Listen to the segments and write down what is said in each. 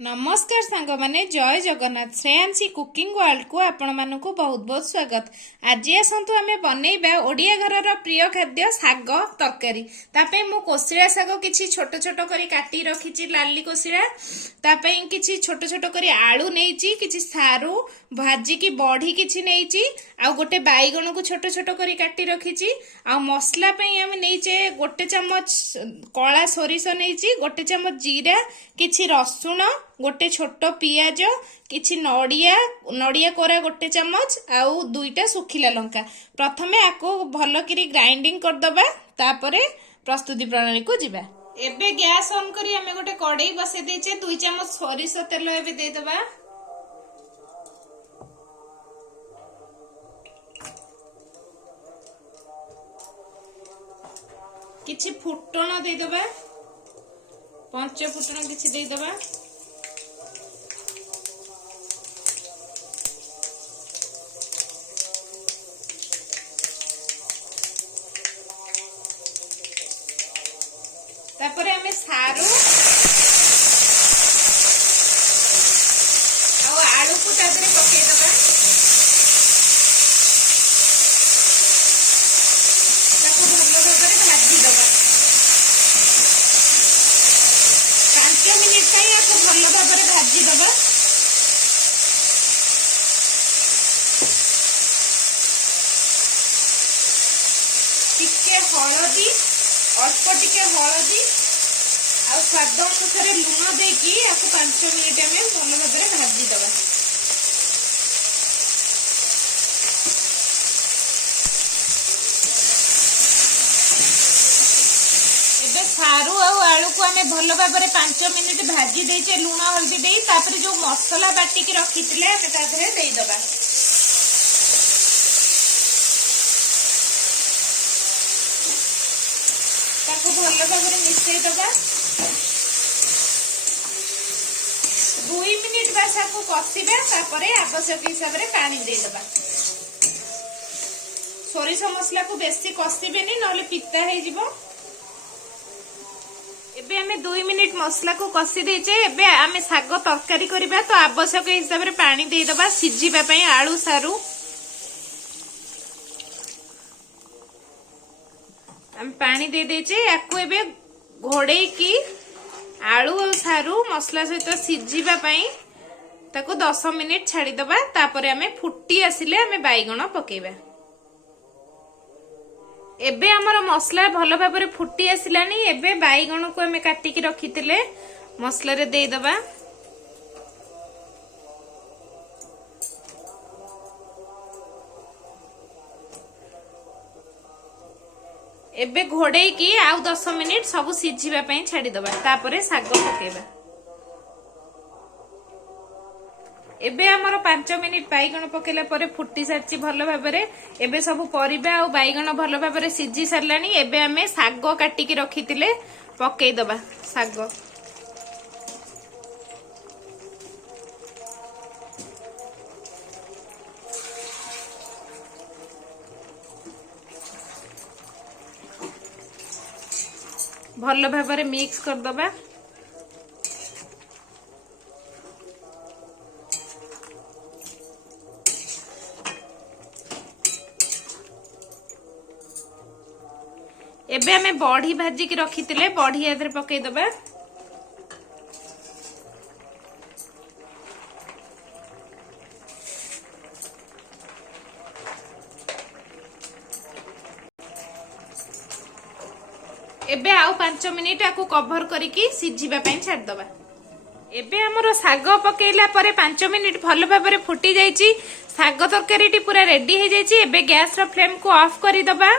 नमस्कार सांग माने जय जगन्नाथ श्रेयांशी कुकिंग वर्ल्ड को आपण मानकु बहुत बहुत स्वागत। आज आसतु आमे बनैबा ओडिया घरर प्रिय खाद्य साग तरकारी। तापे मु कोसिला साग किछि छोट छोट करी काटी रखिछि लाली कोसिला। तापे किछि छोट छोट करी आलू नेइछि, किछि सारू भाजी की बढी किछि नेइछि, आ गोटे बैगण को छोट छोट करी काटी रखिछि। आ मसला पई आमे नेइछे गोटे चम्मच कला सोरिष नेइछि, गोटे चम्मच जीरा, किछि रसुण, गोटे छोट पियाज, किछि नड़िया कोरा गोटे चम्मच, आउ दुईटा सुखिला लंका। प्रथमे आको भल करी ग्राइंडिंग कर दबा, तापरे प्रस्तुति प्रणाली को जिबा। एबे गैस ऑन करी हमें गोटे कढ़ई बसे देछे, 2 चम्मच सोरिष तेल एबे दे दबा। किछि फुटण दे दबा, 5 फुटण किछि दे दबा। तापरे हमें सारू आलू को तापरे पके दबा। ताको भलो भाबरे भाजी दबा। 5 मिनिट ताई आको भलो भाबरे भाजी दबा। टिके हळदी, अल्प टिके हळदी आ स्वाद अनुसार लुण देकी आपको 5 मिनिट में भल भाव भाजी दबा। एबे सारू आ आलू को हमें भल भाव 5 मिनिट भाजी देचे लुण हल्दी दे। तापर जो मसला बाटी की रखिथिले हमें तादरे देई दबा। ताको भल भाव मिसई दबा। 2 मिनिट बस आपको कसिबा, तापरे आवश्यक हिसाब रे पानी दे दबा। सोरिष मसला को बेसी कसिबेनी नले पिता हे जिवो। एबे हमें 2 मिनिट मसला को कसी देचे। एबे हमें साग तरकारी करिबा, तो आवश्यक हिसाब रे पानी दे दबा सिझिबा पई आलू सारू। हम पानी दे देचे, याकू एबे घोड़े की आलू और सारू मसला सहित सिझिबा पई ताको 10 मिनिट छाड़ी दबा। तापरे हमें फुटी आसिले हमें बैगण पकेबा। एबे हमर मसला भलो भाबरे फुटी आसिलानी। एबे बैगण को हमें काटी की रखितिले मसला रे दे दबा। एबे घोड़े की आउ 10 मिनिट सब सिझिबा पई छाड़ी दबा। तापरे साग पकेबा। एबे हमर 5 मिनिट बैगण पकेला परे फुटी सारची भलो भाबरे। एबे सब परिबा आ बैगण भलो भाबरे सिझी सारलानी। एबे हमें साग काटी की रखितिले पकेई दबा। साग भलो भाबरे मिक्स कर दबा। एबे हमें बॉडी भाजी की रखितिले बॉडी एधर पकेई दबा। एबे आउ 5 मिनिट आकु कवर करिकी सिझिबा पई छाड़ दबा। एबे हमरो साग पकेइला परे 5 मिनिट भलो भाबरे फुटी जाईची। साग तरकारीटी पूरा रेडी हे जाईची। एबे गैस रो फ्लेम को ऑफ करी दबा।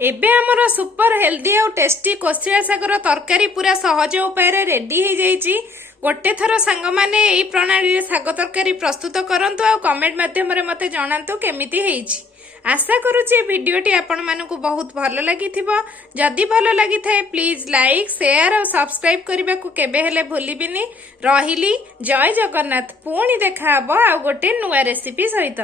एबे हमरो सुपर हेल्दी और टेस्टी कोसिला सागर तरकारी पूरा सहज उपाय रे रेडी हे जाईची। गोटे थर सांग माने एई प्रणाली साग तरकारी प्रस्तुत करंतु आ कमेंट माध्यम रे मते जणांतु केमिति हेइची। आशा करूची वीडियोटी आपण मानकु बहुत भलो लागिथिबो। जदि भलो लागि थाए प्लीज लाइक शेयर और सब्सक्राइब करबा को केबे हेले भूलिबिनी। रहिली जय जगन्नाथ। पुणी देखा हबो आ गोटे नुवा रेसिपी सहित।